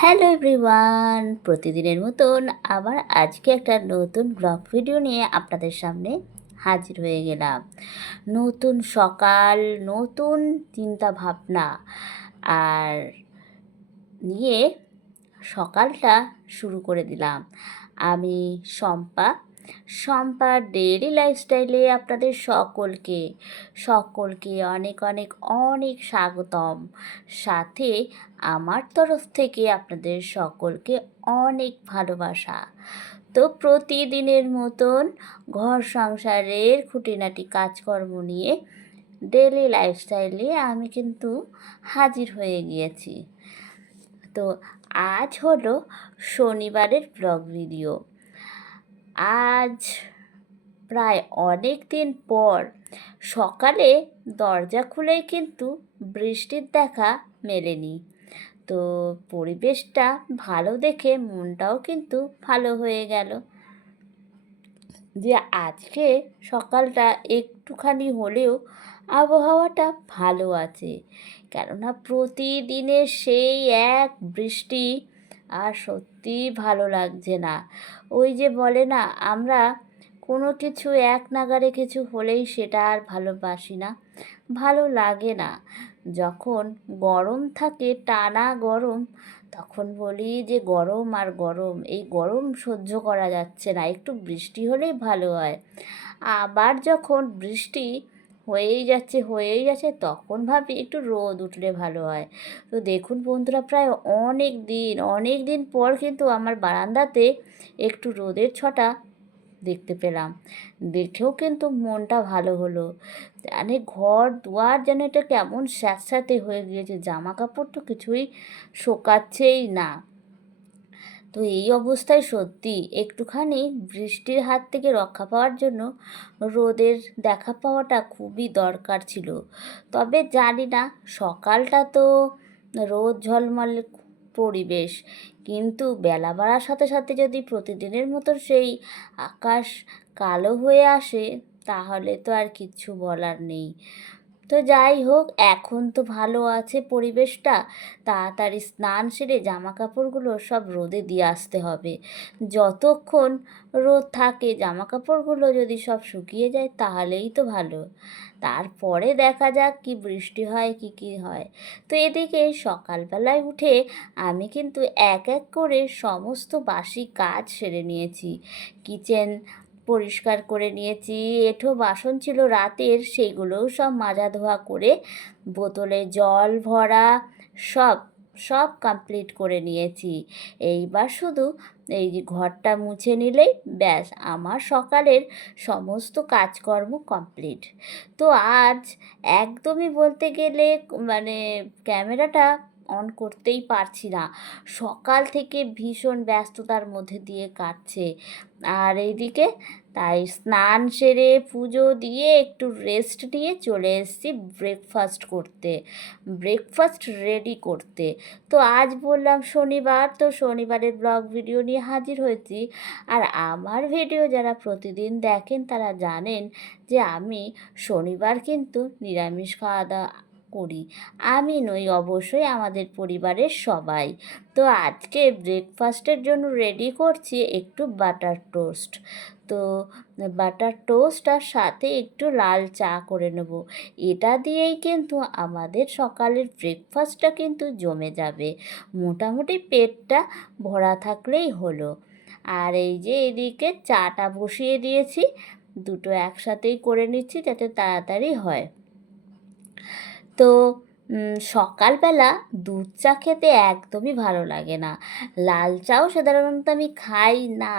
Hello everyone, প্রতিদিনের মতন আবার আজকে একটা নতুন ব্লগ ভিডিও নিয়ে আপনাদের সামনে হাজির হয়ে গেলাম। নতুন সকাল, নতুন চিন্তা ভাবনা আর নিয়ে সকালটা শুরু করে দিলাম। আমি শম্পার ডেইলি লাইফস্টাইলে আপনাদের সকলকে অনেক অনেক অনেক স্বাগতম। সাথে আমার তরফ থেকে আপনাদের সকলকে অনেক ভালোবাসা। তো প্রতিদিনের মতন ঘর সংসারের খুঁটিনাটি কাজকর্ম নিয়ে ডেইলি লাইফস্টাইলে আমি কিন্তু হাজির হয়ে গিয়েছি। তো আজ হলো শনিবারের ব্লগ ভিডিও। আজ প্রায় অনেক দিন পর সকালে দরজা খুলেই কিন্তু বৃষ্টির দেখা মেলেনি। তো পরিবেশটা ভালো দেখে মনটাও কিন্তু ভালো হয়ে গেল যে আজকে সকালটা একটুখানি হলেও আবহাওয়াটা ভালো আছে। কেননা প্রতিদিনের সেই এক বৃষ্টি আর সত্যিই ভালো লাগছে না। ওই যে বলে না, আমরা কোনো কিছু এক নাগাড়ে কিছু হলেই সেটা আর ভালোবাসি না, ভালো লাগে না। যখন গরম থাকে, টানা গরম, তখন বলি যে গরম আর গরম, এই গরম সহ্য করা যাচ্ছে না, একটু বৃষ্টি হলেই ভালো হয়। আবার যখন বৃষ্টি হয়েই যাচ্ছে তখন ভাবি একটু রোদ উঠলে ভালো হয়। তো দেখুন বন্ধুরা, প্রায় অনেক দিন পর কিন্তু আমার বারান্দাতে একটু রোদের ছটা দেখতে পেলাম। দেখেও কিন্তু মনটা ভালো হলো। মানে ঘর দুয়ার যেন এটা কেমন স্যাঁতস্যাঁতে হয়ে গিয়েছে, জামা কাপড় তো কিছুই শোকাচ্ছেই না। তো এই অবস্থায় সত্যি একটুখানি বৃষ্টির হাত থেকে রক্ষা পাওয়ার জন্য রোদের দেখা পাওয়াটা খুবই দরকার ছিল। তবে জানি না, সকালটা তো রোদ ঝলমল পরিবেশ, কিন্তু বেলা বাড়ার সাথে সাথে যদি প্রতিদিনের মতো সেই আকাশ কালো হয়ে আসে, তাহলে তো আর কিচ্ছু বলার নেই। তো যাই হোক, এখন তো ভালো আছে পরিবেশটা। তাড়াতাড়ি স্নান সেরে জামা কাপড়গুলো সব রোদে দিয়ে আসতে হবে। যতক্ষণ রোদ থাকে জামা কাপড়গুলো যদি সব শুকিয়ে যায় তাহলেই তো ভালো। তারপরে দেখা যাক কি বৃষ্টি হয় কি হয়। তো এদিকে সকালবেলায় উঠে আমি কিন্তু এক এক করে সমস্ত বাসি কাজ সেরে নিয়েছি। কিচেন পরিষ্কার করে নিয়েছি, এঁঠো বাসন ছিল রাতের, সেইগুলোও সব মাজা ধোয়া করে বোতলে জল ভরা সব সব কমপ্লিট করে নিয়েছি। এইবার শুধু এই যে ঘরটা মুছে নিলেই ব্যাস আমার সকালের সমস্ত কাজকর্ম কমপ্লিট। তো আজ একদমই বলতে গেলে মানে ক্যামেরাটা অন করতেই পারছি না, সকাল থেকে ভীষণ ব্যস্ততার মধ্যে দিয়ে কাটছে। আর এইদিকে তাই স্নান সেরে পুজো দিয়ে একটু রেস্ট নিয়ে চলে এসেছি ব্রেকফাস্ট রেডি করতে। তো আজ বললাম শনিবার, তো শনিবারের ব্লগ ভিডিও নিয়ে হাজির হয়েছি। আর আমার ভিডিও যারা প্রতিদিন দেখেন তারা জানেন যে আমি শনিবার কিন্তু নিরামিষ খাওয়া দাওয়া করি। আমি নই, অবশ্যই আমাদের পরিবারের সবাই। তো আজকে ব্রেকফাস্টের জন্য রেডি করছি একটু বাটার টোস্ট। তো বাটার টোস্ট আর সাথে একটু লাল চা করে নেব। এটা দিয়েই কিন্তু আমাদের সকালের ব্রেকফাস্টটা কিন্তু জমে যাবে, মোটামুটি পেটটা ভরা থাকলেই হলো। আর এই যে এদিকে চাটা বসিয়ে দিয়েছি, দুটো একসাথেই করে নিচ্ছি যাতে তাড়াতাড়ি হয়। তো সকালবেলা দুধ চা খেতে একদমই ভালো লাগে না, লাল চাও সাধারণত আমি খাই না।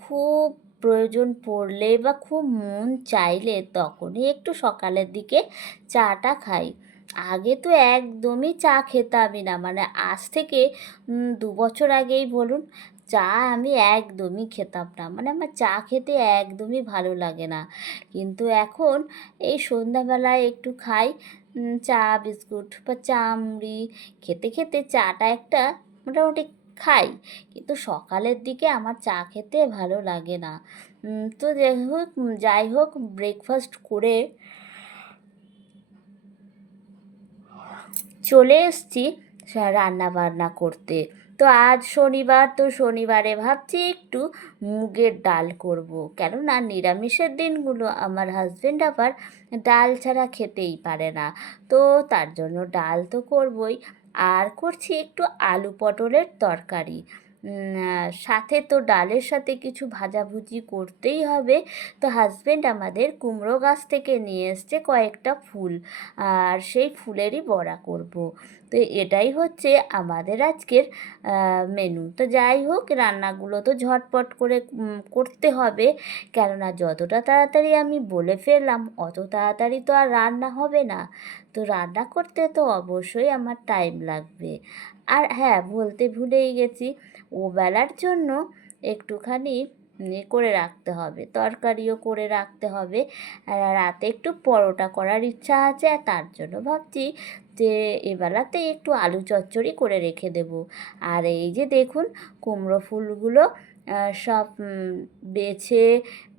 খুব প্রয়োজন পড়লে বা খুব মন চাইলে তখনই একটু সকালের দিকে চাটা খাই। আগে তো একদমই চা খেতামই না, মানে আজ থেকে 2 বছর আগেই বলুন, চা আমি একদমই খেতাম না, মানে আমার চা খেতে একদমই ভালো লাগে না। কিন্তু এখন এই সন্ধ্যাবেলায় একটু খাই চা বিস্কুট বা চা মুড়ি খেতে খেতে চাটা একটা মোটামুটি খাই, কিন্তু সকালের দিকে আমার চা খেতে ভালো লাগে না। তো যাই হোক ব্রেকফাস্ট করে চলে এসেছি রান্না বান্না করতে। তো আজ শনিবার, তো শনিবারে ভাবছি একটু মুগের ডাল করব, কেননা নিরামিষের দিনগুলো আমার হাজবেন্ড আবার ডাল ছাড়া খেতেই পারে না। তো তার জন্য ডাল তো করবই, আর করছি একটু আলু পটলের তরকারি। সাথে তো ডালের সাথে কিছু ভাজাভুজি করতেই হবে। তো হাজবেন্ড আমাদের কুমড়ো গাছ থেকে নিয়ে এসছে কয়েকটা ফুল, আর সেই ফুলেরই বড়া করব। তো এটাই হচ্ছে আমাদের আজকের মেনু। তো যাই হোক, রান্নাগুলো তো ঝটপট করে করতে হবে, কেননা যতটা তাড়াতাড়ি আমি বলে ফেললাম অত তাড়াতাড়ি তো আর রান্না হবে না। তো রান্না করতে তো অবশ্যই আমার টাইম লাগবে। আর হ্যাঁ, বলতে ভুলেই গেছি, ওবেলার জন্য একটুখানি করে রাখতে হবে, তরকারিও করে রাখতে হবে। আর রাতে একটু পরোটা করার ইচ্ছা আছে, আর তার জন্য ভাবছি যে এবেলাতে একটু আলু চচ্চড়ি করে রেখে দেব। আর এই যে দেখুন, কুমড়ো ফুলগুলো সব বেছে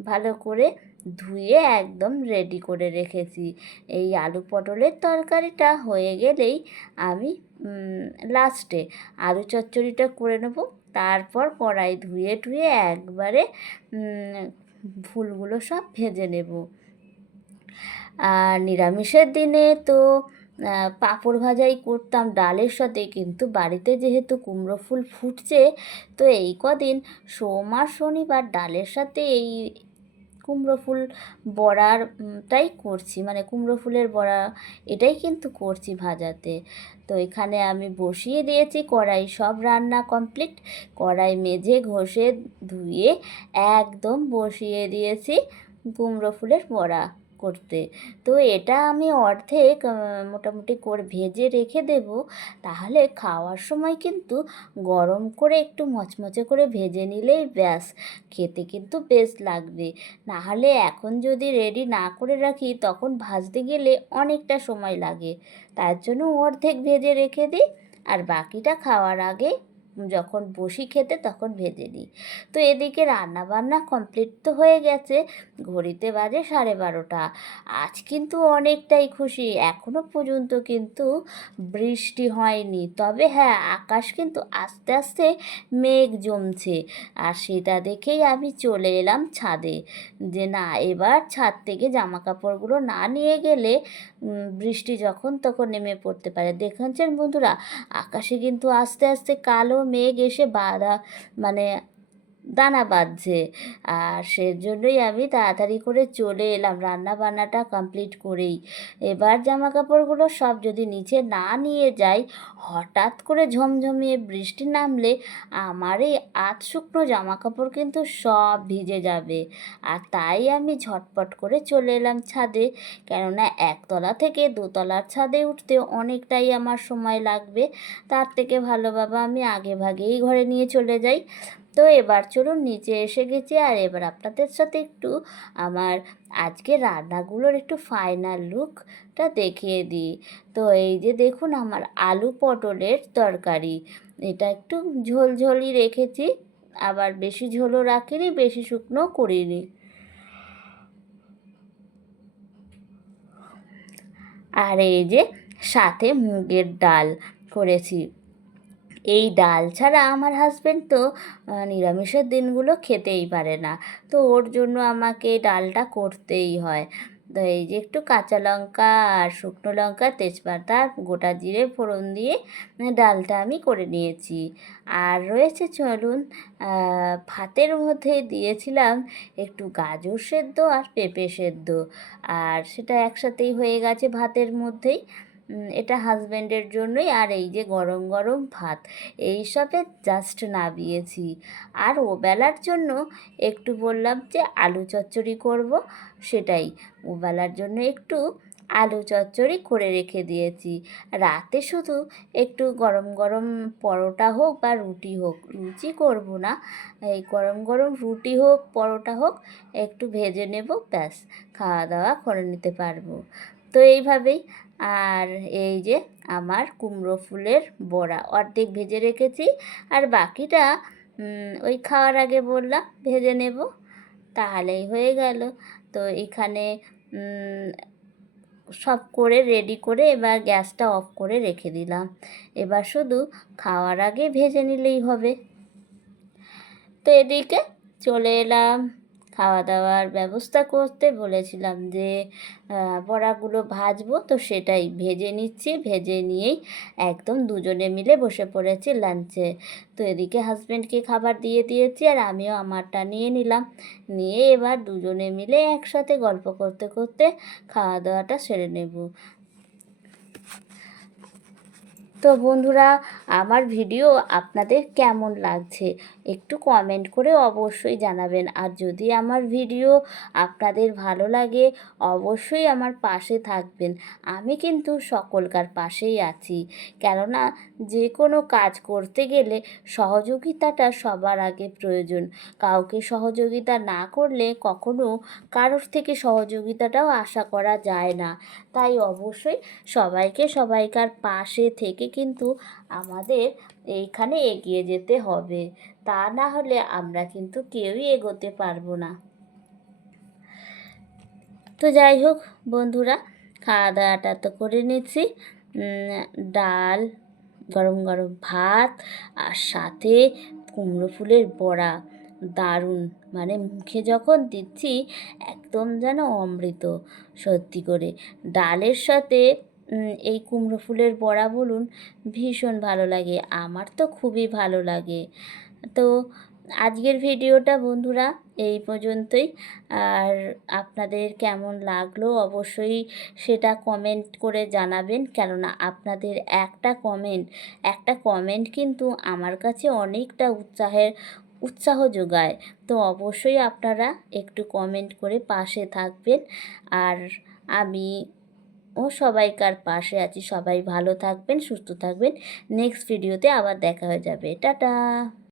ভালো করে ধুয়ে একদম রেডি করে রেখেছি। এই আলু পটলের তরকারিটা হয়ে গেলেই আমি লাস্টে আলু চচ্চড়িটা করে নেব। তারপর কড়াই ধুয়ে টুয়ে একবারে ফুলগুলো সব ভেজে নেব। আর নিরামিষের দিনে তো পাঁপড় ভাজাই করতাম ডালের সাথে, কিন্তু বাড়িতে যেহেতু কুমড়ো ফুল ফুটছে, তো এই কদিন সোম আর শনিবার ডালের সাথে এই কুমড়ো ফুল বড়াটাই করছি, মানে কুমড়ো ফুলের বড়া এটাই কিন্তু করছি ভাজাতে। তো এখানে আমি বসিয়ে দিয়েছি কড়াই, সব রান্না কমপ্লিট, কড়াই মেজে ঘষে ধুয়ে একদম বসিয়ে দিয়েছি কুমড়ো ফুলের বড়া করতে। তো এটা আমি অর্ধেক মোটামুটি করে ভেজে রেখে দেব, তাহলে খাওয়ার সময় কিন্তু গরম করে একটু মচমচে করে ভেজে নিলেই ব্যাস, খেতে কিন্তু বেশ লাগবে। নাহলে এখন যদি রেডি না করে রাখি তখন ভাজতে গেলে অনেকটা সময় লাগে, তার জন্য অর্ধেক ভেজে রেখে দিই, আর বাকিটা খাওয়ার আগে যখন বসি খেতে তখন ভেজে নিই। তো এদিকে রান্না বান্না কমপ্লিট তো হয়ে গেছে, ঘড়িতে বাজে 12:30। আজ কিন্তু অনেকটাই খুশি, এখনও পর্যন্ত কিন্তু বৃষ্টি হয়নি, তবে হ্যাঁ আকাশ কিন্তু আস্তে আস্তে মেঘ জমছে। আর সেটা দেখেই আমি চলে এলাম ছাদে, যে না, এবার ছাদ থেকে জামা কাপড়গুলো না নিয়ে গেলে বৃষ্টি যখন তখন নেমে পড়তে পারে। দেখেছেন বন্ধুরা, আকাশে কিন্তু আস্তে আস্তে কালো মেঘ এসে মানে দানা বাঁধছে। আর সেজন্যই আমি তাড়াতাড়ি করে চলে এলাম রান্না বান্নাটা কমপ্লিট করেই। এবার জামা কাপড়গুলো সব যদি নিচে না নিয়ে যাই, হঠাৎ করে ঝমঝমিয়ে বৃষ্টি নামলে আমার এই আধ শুকনো জামা কাপড় কিন্তু সব ভিজে যাবে। আর তাই আমি ঝটপট করে চলে এলাম ছাদে, কেননা একতলা থেকে দোতলার ছাদে উঠতে অনেকটাই আমার সময় লাগবে। তার থেকে ভালো বাবা আমি আগে ভাগেই ঘরে নিয়ে চলে যাই। তো এবার চলুন নিচে এসে গেছি, আর এবার আপনাদের সাথে একটু আমার আজকে রান্নাগুলোর একটু ফাইনাল লুকটা দেখিয়ে দিই। তো এই যে দেখুন, আমার আলু পটলের তরকারি, এটা একটু ঝোলঝোলই রেখেছি, আবার বেশি ঝোলও রাখিনি, বেশি শুকনো করিনি। আর এই যে সাথে মুগের ডাল করেছি। এই ডাল ছাড়া আমার হাজবেন্ড তো নিরামিষের দিনগুলো খেতেই পারে না, তো ওর জন্য আমাকে ডালটা করতেই হয়। তো এই যে একটু কাঁচা লঙ্কা আর শুকনো লঙ্কা, তেজপাতা আর গোটা জিরে ফোড়ন দিয়ে ডালটা আমি করে নিয়েছি। আর রয়েছে, চলুন, ভাতের মধ্যে দিয়েছিলাম একটু গাজর সেদ্ধ আর পেঁপে সেদ্ধ, আর সেটা একসাথেই হয়ে গেছে ভাতের মধ্যেই। এটা হাজব্যান্ডের জন্যই। আর এই যে গরম গরম ভাত, এই সবে জাস্ট নামিয়েছি। আর ওবেলার জন্য একটু বললাম যে আলু চচ্চড়ি করব, সেটাই ওবেলার জন্য একটু আলু চচ্চড়ি করে রেখে দিয়েছি। রাতে শুধু একটু গরম গরম পরোটা হোক বা রুটি হোক, লুচি করব না, এই গরম গরম রুটি হোক পরোটা হোক একটু ভেজে নেব, ব্যাস খাওয়া দাওয়া করে নিতে পারবো। তো এইভাবেই। আর এই যে আমার কুমড়ো ফুলের বড়া অর্ধেক ভেজে রেখেছি, আর বাকিটা ওই খাওয়ার আগে বললাম ভেজে নেব, তাহলেই হয়ে গেল। তো এখানে সব করে রেডি করে এবার গ্যাসটা অফ করে রেখে দিলাম। এবার শুধু খাওয়ার আগে ভেজে নিলেই হবে। তো এদিকে চলে এলাম খাওয়া দাওয়ার ব্যবস্থা করতে। বলেছিলাম যে বড়াগুলো ভাজবো, তো সেটাই ভেজে নিচ্ছি। ভেজে নিয়েই একদম দুজনে মিলে বসে পড়েছি লাঞ্চে। তো এদিকে হাজব্যান্ডকে খাবার দিয়ে দিয়েছি আর আমিও আমারটা নিয়ে নিলাম। নিয়ে এবার দুজনে মিলে একসাথে গল্প করতে করতে খাওয়া দাওয়াটা সেরে নেব। তো বন্ধুরা, আমার ভিডিও আপনাদের কেমন লাগছে একটু কমেন্ট করে অবশ্যই জানাবেন। আর যদি আমার ভিডিও আপনাদের ভালো লাগে অবশ্যই আমার পাশে থাকবেন। আমি কিন্তু সকলকার পাশেই আছি, কেননা যে কোনো কাজ করতে গেলে সহযোগিতাটা সবার আগে প্রয়োজন। কাউকে সহযোগিতা না করলে কখনো কারোর থেকে সহযোগিতাটাও আশা করা যায় না। তাই অবশ্যই সবাইকে সবাইকার পাশে থেকে কিন্তু আমাদের এইখানে এগিয়ে যেতে হবে। তা না হলে আমরা কিন্তু কেউই এগোতে পারবো না। তো যাই হোক বন্ধুরা, খাওয়া দাওয়াটা তো করে নিচ্ছি। ডাল, গরম গরম ভাত, আর সাথে কুমড়ো ফুলের বড়া। দারুণ, মানে মুখে যখন দিচ্ছি একদম যেন অমৃত। সত্যি করে ডালের সাথে এই কুমড়ো ফুলের বড়া বলুন, ভীষণ ভালো লাগে। আমার তো খুবই ভালো লাগে। তো আজকের ভিডিওটা বন্ধুরা এই পর্যন্তই। আর আপনাদের কেমন লাগলো অবশ্যই সেটা কমেন্ট করে জানাবেন, কেননা আপনাদের একটা কমেন্ট কিন্তু আমার কাছে অনেকটা উৎসাহ যোগায়। তো অবশ্যই আপনারা একটু কমেন্ট করে পাশে থাকবেন। আর আমি সবাইকার পাশে আছি। সবাই ভালো থাকবেন, সুস্থ থাকবেন। নেক্সট ভিডিওতে আবার দেখা হয়ে যাবে। টাটা।